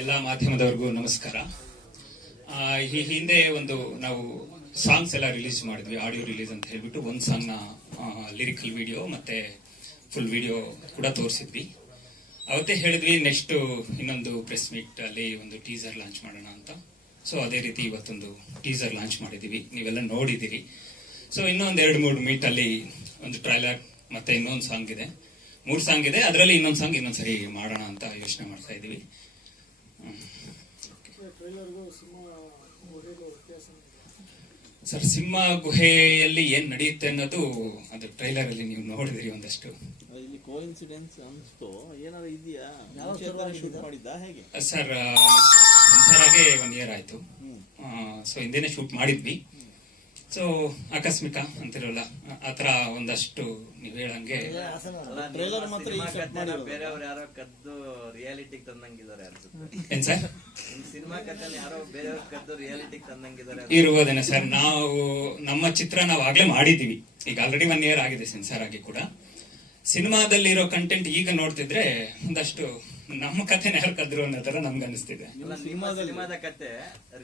ಎಲ್ಲ ಮಾಧ್ಯಮದವರಿಗೂ ನಮಸ್ಕಾರ. ಈ ಹಿಂದೆ ಒಂದು ನಾವು ಸಾಂಗ್ಸ್ ಎಲ್ಲ ರಿಲೀಸ್ ಮಾಡಿದ್ವಿ ಆಡಿಯೋ ರಿಲೀಸ್ ಅಂತ ಹೇಳ್ಬಿಟ್ಟು ಒಂದು ಸಾಂಗ್ನ ಲಿರಿಕಲ್ ವಿಡಿಯೋ ಮತ್ತೆ ಫುಲ್ ವಿಡಿಯೋ ಕೂಡ ತೋರಿಸಿದ್ವಿ. ಅವತ್ತೇ ಹೇಳಿದ್ವಿ ನೆಕ್ಸ್ಟ್ ಇನ್ನೊಂದು ಪ್ರೆಸ್ ಮೀಟ್ ಅಲ್ಲಿ ಒಂದು ಟೀಸರ್ ಲಾಂಚ್ ಮಾಡೋಣ ಅಂತ. ಸೊ ಅದೇ ರೀತಿ ಇವತ್ತೊಂದು ಟೀಸರ್ ಲಾಂಚ್ ಮಾಡಿದೀವಿ ನೀವೆಲ್ಲ ನೋಡಿದಿರಿ ಸೊ ಇನ್ನೊಂದು ಎರಡು ಮೂರು ಮೀಟ್ ಅಲ್ಲಿ ಒಂದು ಟ್ರೈಲರ್ ಮತ್ತೆ ಇನ್ನೊಂದು ಸಾಂಗ್ ಇದೆ. ಮೂರು ಸಾಂಗ್ ಇದೆ. ಅದರಲ್ಲಿ ಇನ್ನೊಂದು ಸಾಂಗ್ ಇನ್ನೊಂದು ಸರಿ ಮಾಡೋಣ ಅಂತ ಯೋಚನೆ ಮಾಡ್ತಾ ಇದೀವಿ ಸರ್ ಸಿಂಹ ಗುಹೆಯಲ್ಲಿ ಏನ್ ನಡೆಯುತ್ತೆ ಅನ್ನೋದು ಅದು ಟ್ರೈಲರ್ ಅಲ್ಲಿ ನೀವು ನೋಡಿದಿರಿ ಒಂದಷ್ಟು. ಇಲ್ಲಿ ಕೋಇನ್ಸಿಡೆನ್ಸ್ ಅನ್ಸ್ತು. ಏನಾದ್ರು ಇದೆಯಾ? ಯಾವ ಶೂಟ್ ಮಾಡಿದ್ದ? ಹೇಗೆ? ಸರ್ ಒನ್ ಇಯರ್ ಆಯ್ತು. ಸೊ ಹಿಂದೆನೆ ಶೂಟ್ ಮಾಡಿದ್ವಿ. ಸೊ ಆಕಸ್ಮಿಕ ಅಂತಿರಲ್ಲ. ಆ- ಆತರ ಒಂದಷ್ಟು ನೀವ್ ಹೇಳಂಗೆ ಬೇರೆಯವ್ರು ಯಾರೋ ಕದ್ದು ರಿಯಾಲಿಟಿಗೆ ತಂದಂಗಿದ್ದಾರೆ ಅನ್ಸುತ್ತೆ. ಏನ್ ಸರ್? ನಿಮ್ ಸಿನಿಮಾ ಕಥೆನ ಯಾರೋ ಬೇರೆಯವ್ರು ಕದ್ದು ರಿಯಾಲಿಟಿಗೆ ತಂದಂಗಿದ್ದಾರೆ ಇರ್ಬೋದೇನೆ ಸರ್ ನಾವು ನಮ್ಮ ಚಿತ್ರ ನಾವು ಆಗ್ಲೇ ಮಾಡಿದೀವಿ. ಈಗ ಆಲ್ರೆಡಿ ಒನ್ ಇಯರ್ ಆಗಿದೆ ಸೆನ್ಸಾರ್ ಆಗಿ ಕೂಡ. ಸಿನಿಮಾದಲ್ಲಿರೋ ಕಂಟೆಂಟ್ ಈಗ ನೋಡ್ತಿದ್ರೆ ಒಂದಷ್ಟು ನಮ್ಮ ಕಥೆನ ಯಾರು ಕದ್ರು ಅನ್ನೋ ತರ ನಮ್ಗೆ ಅನಿಸ್ತಿದೆ. ಸಿನಿಮಾದ ಕತೆ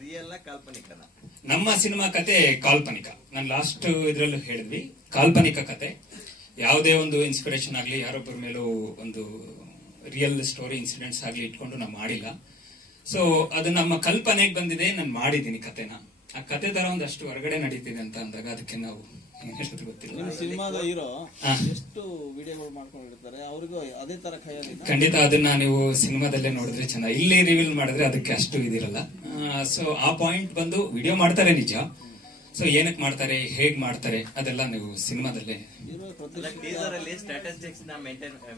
ರಿಯಲ್ ಕಾಲ್ಪನಿಕನ. ನಮ್ಮ ಸಿನಿಮಾ ಕತೆ ಕಾಲ್ಪನಿಕ. ನಾನು ಲಾಸ್ಟ್ ಇದ್ರಲ್ಲೂ ಹೇಳಿದ್ವಿ ಕಾಲ್ಪನಿಕ ಕತೆ. ಯಾವುದೇ ಒಂದು ಇನ್ಸ್ಪಿರೇಷನ್ ಆಗಲಿ ಯಾರೊಬ್ಬರ ಮೇಲೂ ಒಂದು ರಿಯಲ್ ಸ್ಟೋರಿ ಇನ್ಸಿಡೆಂಟ್ಸ್ ಆಗಲಿ ಇಟ್ಕೊಂಡು ನಾವು ಮಾಡಿಲ್ಲ. ಸೊ ಅದು ನಮ್ಮ ಕಲ್ಪನೆಗೆ ಬಂದಿದೆ ನಾನು ಮಾಡಿದ್ದೀನಿ ಕತೆನ. ಆ ಕತೆ ತರ ಒಂದಷ್ಟು ಹೊರಗಡೆ ನಡೀತಿದೆ ಅಂತ ಅಂದಾಗ ಅದಕ್ಕೆ ನಾವು ಗೊತ್ತಿಲ್ಲ. ಹೀರೋ ಎಷ್ಟು ವಿಡಿಯೋಗಳು ಮಾಡ್ಕೊಂಡಿರ್ತಾರೆ ಅವ್ರಿಗೂ ಅದೇ ತರ ಖಯಾಲಿನ? ಖಂಡಿತ ಅದನ್ನ ನೀವು ಸಿನಿಮಾದಲ್ಲೇ ನೋಡಿದ್ರೆ ಚೆನ್ನಾಗಿ. ಇಲ್ಲಿ ರಿವೀಲ್ ಮಾಡಿದ್ರೆ ಅದಕ್ಕೆ ಅಷ್ಟು ಇದಿರಲ್ಲ. ಸೊ ಆ ಪಾಯಿಂಟ್ ಬಂದು ವಿಡಿಯೋ ಮಾಡ್ತಾರೆ ನಿಜ. ಸೊ ಏನಕ್ಕೆ ಮಾಡ್ತಾರೆ ಹೇಗ್ ಮಾಡ್ತಾರೆ ಅದೆಲ್ಲ ನೀವು ಸಿನಿಮಾದಲ್ಲೇ.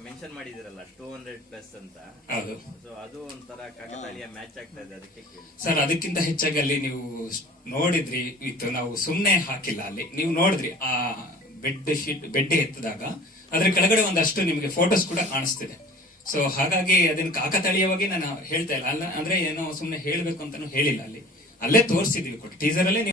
ಮೆನ್ಷನ್ ಮಾಡಿದಿರಲ್ಲ ಟೂ ಹಂಡ್ರೆಡ್ ಪ್ಲಸ್ ಅಂತ. ಹೌದು. ಸೊ ಅದು ಒಂಥರ ಕಾಕತಾಳೀಯ ಮ್ಯಾಚ್ ಆಗ್ತಾ ಇದೆ ಅದಕ್ಕೆ ಸರ್ ಅದಕ್ಕಿಂತ ಹೆಚ್ಚಾಗಿ ಅಲ್ಲಿ ನೀವು ನೋಡಿದ್ರಿ ಇತ್ತು ನಾವು ಸುಮ್ನೆ ಹಾಕಿಲ್ಲ ಅಲ್ಲಿ. ನೀವು ನೋಡಿದ್ರಿ ಆ ಬೆಡ್ ಶೀಟ್ ಬೆಡ್ ಎತ್ತಿದಾಗ. ಅದ್ರ ಕೆಳಗಡೆ ಒಂದಷ್ಟು ನಿಮಗೆ ಫೋಟೋಸ್ ಕೂಡ ಕಾಣಿಸ್ತಿದೆ. ಸೊ ಹಾಗಾಗಿ ಅದನ್ನ ಕಾಕತಾಳೀಯವಾಗಿ ನಾನು ಹೇಳ್ತಾ ಇಲ್ಲ. ಅಲ್ಲ ಅಂದ್ರೆ ಏನೋ ಸುಮ್ನೆ ಹೇಳ್ಬೇಕು ಅಂತಾನು ಹೇಳಿಲ್ಲ ಅಲ್ಲಿ. ಅಲ್ಲೇ ತೋರಿಸಿದ್ವಿ ಕೊಟ್ಟು. ಟೀಸರ್ ಅಲ್ಲೇ ನೀವು